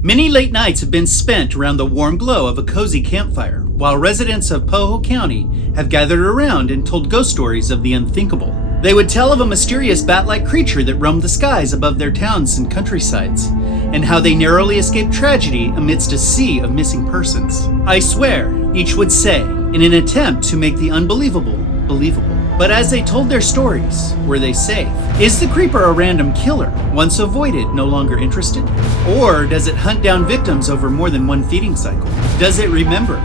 Many late nights have been spent around the warm glow of a cozy campfire, while residents of Poho County have gathered around and told ghost stories of the unthinkable. They would tell of a mysterious bat-like creature that roamed the skies above their towns and countrysides, and how they narrowly escaped tragedy amidst a sea of missing persons. I swear, each would say, in an attempt to make the unbelievable believable. But as they told their stories, were they safe? Is the creeper a random killer, once avoided, no longer interested? Or does it hunt down victims over more than one feeding cycle? Does it remember?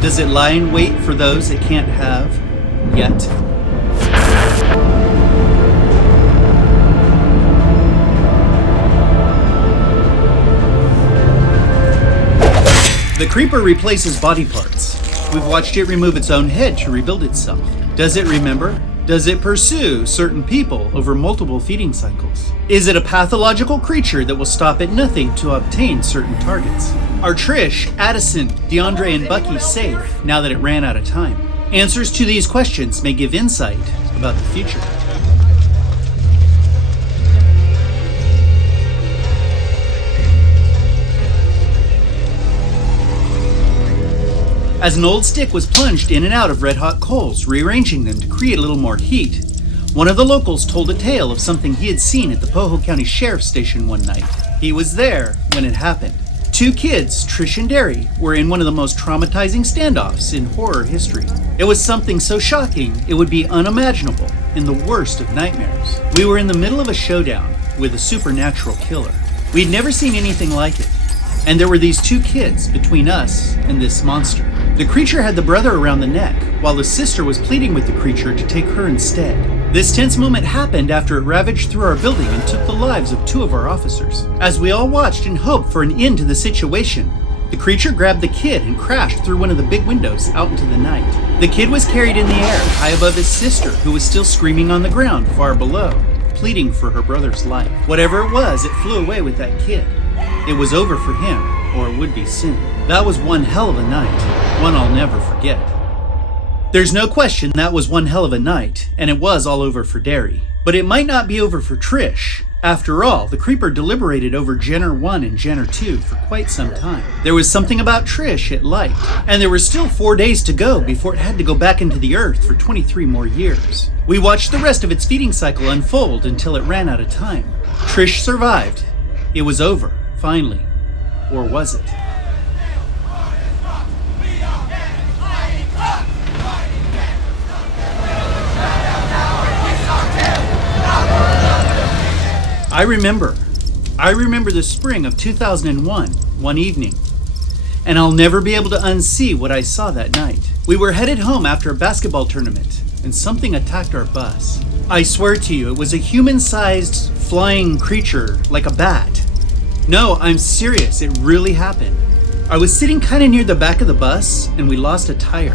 Does it lie in wait for those it can't have yet? The creeper replaces body parts. We've watched it remove its own head to rebuild itself. Does it remember? Does it pursue certain people over multiple feeding cycles? Is it a pathological creature that will stop at nothing to obtain certain targets? Are Trish, Addison, DeAndre, and Bucky safe now that it ran out of time? Answers to these questions may give insight about the future. As an old stick was plunged in and out of red-hot coals, rearranging them to create a little more heat, one of the locals told a tale of something he had seen at the Poho County Sheriff's Station one night. He was there when it happened. Two kids, Trish and Derry, were in one of the most traumatizing standoffs in horror history. It was something so shocking, it would be unimaginable in the worst of nightmares. We were in the middle of a showdown with a supernatural killer. We'd never seen anything like it. And there were these two kids between us and this monster. The creature had the brother around the neck, while the sister was pleading with the creature to take her instead. This tense moment happened after it ravaged through our building and took the lives of two of our officers. As we all watched and hoped for an end to the situation, the creature grabbed the kid and crashed through one of the big windows out into the night. The kid was carried in the air, high above his sister, who was still screaming on the ground far below, pleading for her brother's life. Whatever it was, it flew away with that kid. It was over for him, or it would be soon. That was one hell of a night, one I'll never forget. There's no question that was one hell of a night, and it was all over for Derry. But it might not be over for Trish. After all, the creeper deliberated over Jenner 1 and Jenner 2 for quite some time. There was something about Trish it liked, and there were still 4 days to go before it had to go back into the earth for 23 more years. We watched the rest of its feeding cycle unfold until it ran out of time. Trish survived. It was over. Finally. Or was it? I remember the spring of 2001, one evening, and I'll never be able to unsee what I saw that night. We were headed home after a basketball tournament, and something attacked our bus. I swear to you, it was a human-sized flying creature, like a bat. No, I'm serious, it really happened. I was sitting kind of near the back of the bus, and we lost a tire.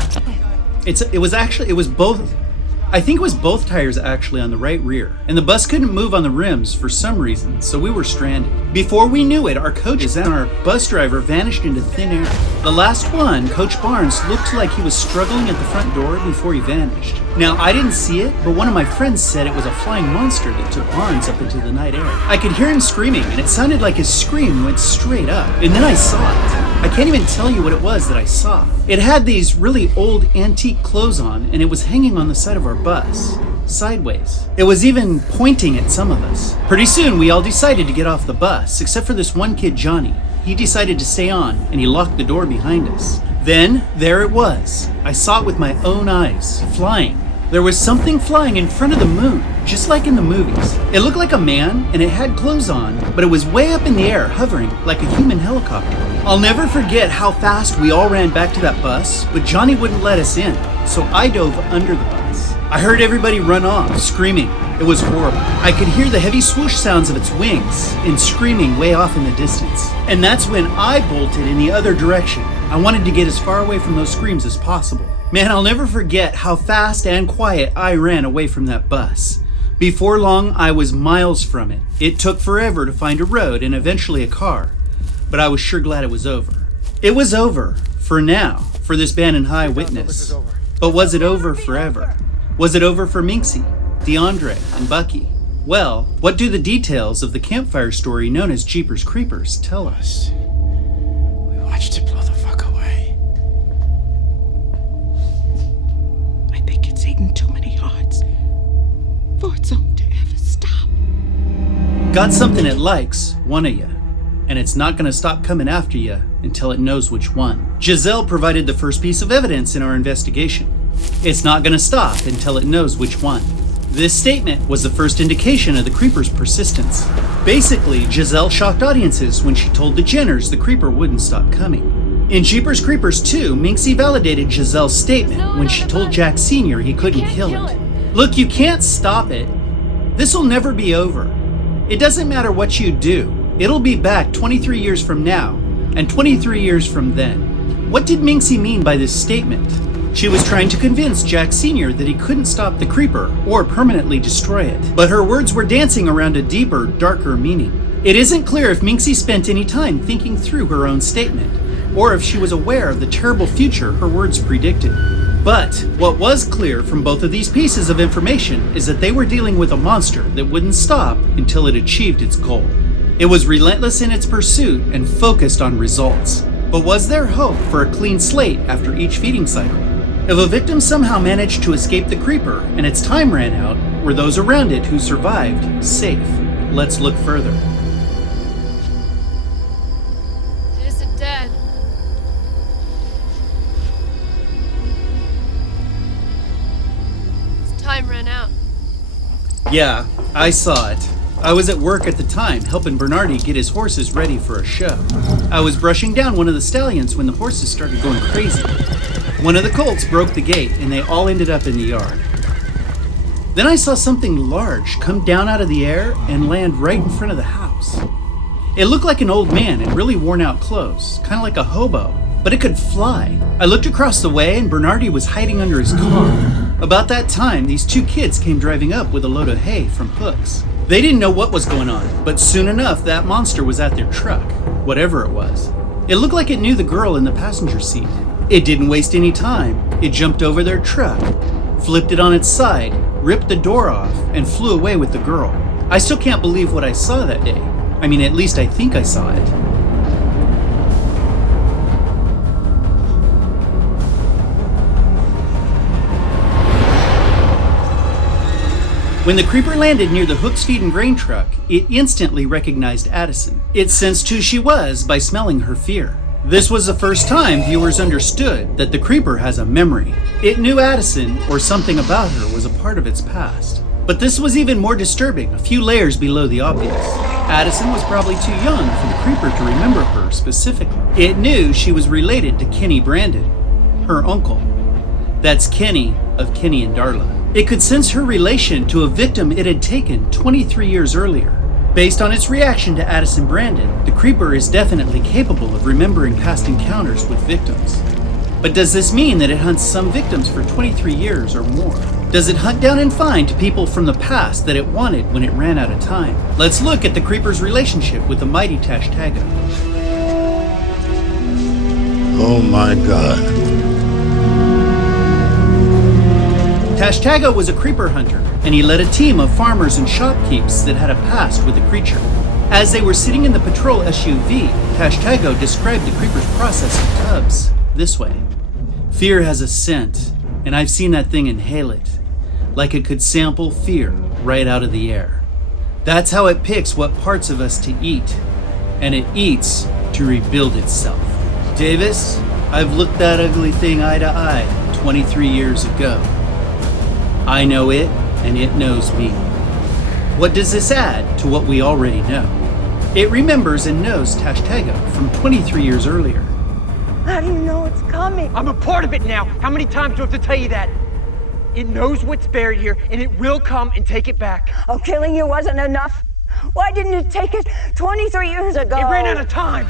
I think it was both tires actually on the right rear, and the bus couldn't move on the rims for some reason, so we were stranded. Before we knew it, our coaches and our bus driver vanished into thin air. The last one, Coach Barnes, looked like he was struggling at the front door before he vanished. Now, I didn't see it, but one of my friends said it was a flying monster that took Barnes up into the night air. I could hear him screaming, and it sounded like his scream went straight up, and then I saw it. I can't even tell you what it was that I saw. It had these really old antique clothes on, and it was hanging on the side of our bus, sideways. It was even pointing at some of us. Pretty soon, we all decided to get off the bus, except for this one kid, Johnny. He decided to stay on, and he locked the door behind us. Then, there it was. I saw it with my own eyes, flying. There was something flying in front of the moon, just like in the movies. It looked like a man, and it had clothes on, but it was way up in the air, hovering like a human helicopter. I'll never forget how fast we all ran back to that bus, but Johnny wouldn't let us in, so I dove under the bus. I heard everybody run off, screaming. It was horrible. I could hear the heavy swoosh sounds of its wings and screaming way off in the distance. And that's when I bolted in the other direction. I wanted to get as far away from those screams as possible. Man, I'll never forget how fast and quiet I ran away from that bus. Before long, I was miles from it. It took forever to find a road and eventually a car, but I was sure glad it was over. It was over, for now, for this Bannon High witness. But was it over forever? Was it over for Minxie, DeAndre, and Bucky? Well, what do the details of the campfire story known as Jeepers Creepers tell us? We watched it blow the fuck away. I think it's eaten too many hearts for its own to ever stop. Got something it likes, one of you, and it's not gonna stop coming after you until it knows which one. Giselle provided the first piece of evidence in our investigation. It's not gonna stop until it knows which one. This statement was the first indication of the creeper's persistence. Basically, Giselle shocked audiences when she told the Jenners the creeper wouldn't stop coming. In Jeepers Creepers 2, Minxie validated Giselle's statement when she told Jack Sr. he couldn't kill it. Look, you can't stop it. This'll never be over. It doesn't matter what you do. It'll be back 23 years from now, and 23 years from then. What did Minxie mean by this statement? She was trying to convince Jack Sr. that he couldn't stop the creeper or permanently destroy it. But her words were dancing around a deeper, darker meaning. It isn't clear if Minxie spent any time thinking through her own statement, or if she was aware of the terrible future her words predicted. But what was clear from both of these pieces of information is that they were dealing with a monster that wouldn't stop until it achieved its goal. It was relentless in its pursuit and focused on results. But was there hope for a clean slate after each feeding cycle? If a victim somehow managed to escape the creeper and its time ran out, were those around it who survived safe? Let's look further. It isn't dead. Its time ran out. Yeah, I saw it. I was at work at the time, helping Bernardi get his horses ready for a show. I was brushing down one of the stallions when the horses started going crazy. One of the colts broke the gate, and they all ended up in the yard. Then I saw something large come down out of the air and land right in front of the house. It looked like an old man in really worn out clothes, kind of like a hobo, but it could fly. I looked across the way, and Bernardi was hiding under his car. About that time, these two kids came driving up with a load of hay from hooks. They didn't know what was going on, but soon enough that monster was at their truck, whatever it was. It looked like it knew the girl in the passenger seat. It didn't waste any time. It jumped over their truck, flipped it on its side, ripped the door off, and flew away with the girl. I still can't believe what I saw that day. I mean, at least I think I saw it. When the creeper landed near the Hooks Feed and Grain truck, it instantly recognized Addison. It sensed who she was by smelling her fear. This was the first time viewers understood that the creeper has a memory. It knew Addison, or something about her, was a part of its past. But this was even more disturbing, a few layers below the obvious. Addison was probably too young for the creeper to remember her specifically. It knew she was related to Kenny Brandon, her uncle. That's Kenny of Kenny and Darla. It could sense her relation to a victim it had taken 23 years earlier. Based on its reaction to Addison Brandon, the creeper is definitely capable of remembering past encounters with victims. But does this mean that it hunts some victims for 23 years or more? Does it hunt down and find people from the past that it wanted when it ran out of time? Let's look at the creeper's relationship with the mighty Tashtagga. Oh my God. Tashtagga was a creeper hunter, and he led a team of farmers and shopkeepers that had a past with the creature. As they were sitting in the patrol SUV, Tashtagga described the creeper's process in tubs this way. Fear has a scent, and I've seen that thing inhale it, like it could sample fear right out of the air. That's how it picks what parts of us to eat, and it eats to rebuild itself. Davis, I've looked that ugly thing eye to eye 23 years ago. I know it, and it knows me. What does this add to what we already know? It remembers and knows Tashtagga from 23 years earlier. How do you know it's coming? I'm a part of it now. How many times do I have to tell you that? It knows what's buried here, and it will come and take it back. Oh, killing you wasn't enough? Why didn't it take it 23 years ago? It ran out of time.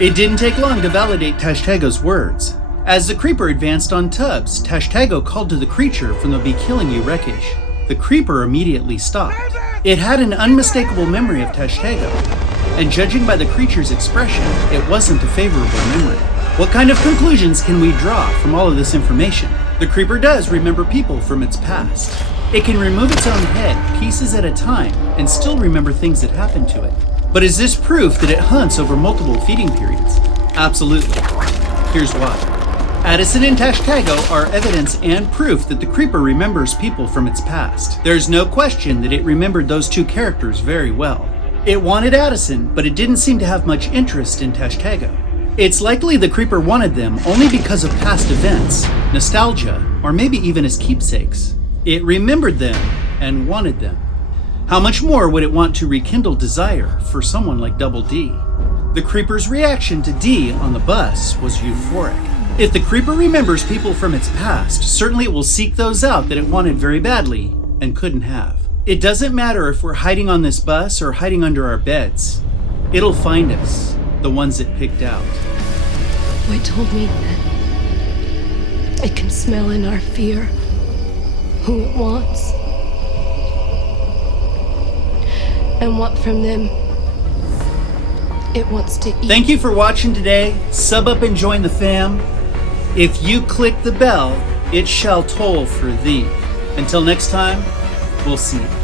It didn't take long to validate Tashtagga's words. As the creeper advanced on Tubbs, Tashtagga called to the creature from the Be Killing You wreckage. The creeper immediately stopped. It had an unmistakable memory of Tashtagga, and judging by the creature's expression, it wasn't a favorable memory. What kind of conclusions can we draw from all of this information? The creeper does remember people from its past. It can remove its own head pieces at a time and still remember things that happened to it. But is this proof that it hunts over multiple feeding periods? Absolutely. Here's why. Addison and Tashtaggo are evidence and proof that the creeper remembers people from its past. There's no question that it remembered those two characters very well. It wanted Addison, but it didn't seem to have much interest in Tashtaggo. It's likely the creeper wanted them only because of past events, nostalgia, or maybe even as keepsakes. It remembered them and wanted them. How much more would it want to rekindle desire for someone like Double D? The creeper's reaction to D on the bus was euphoric. If the creeper remembers people from its past, certainly it will seek those out that it wanted very badly and couldn't have. It doesn't matter if we're hiding on this bus or hiding under our beds. It'll find us, the ones it picked out. Boy told me that it can smell in our fear who it wants and what from them it wants to eat. Thank you for watching today. Sub up and join the fam. If you click the bell, it shall toll for thee. Until next time, we'll see you.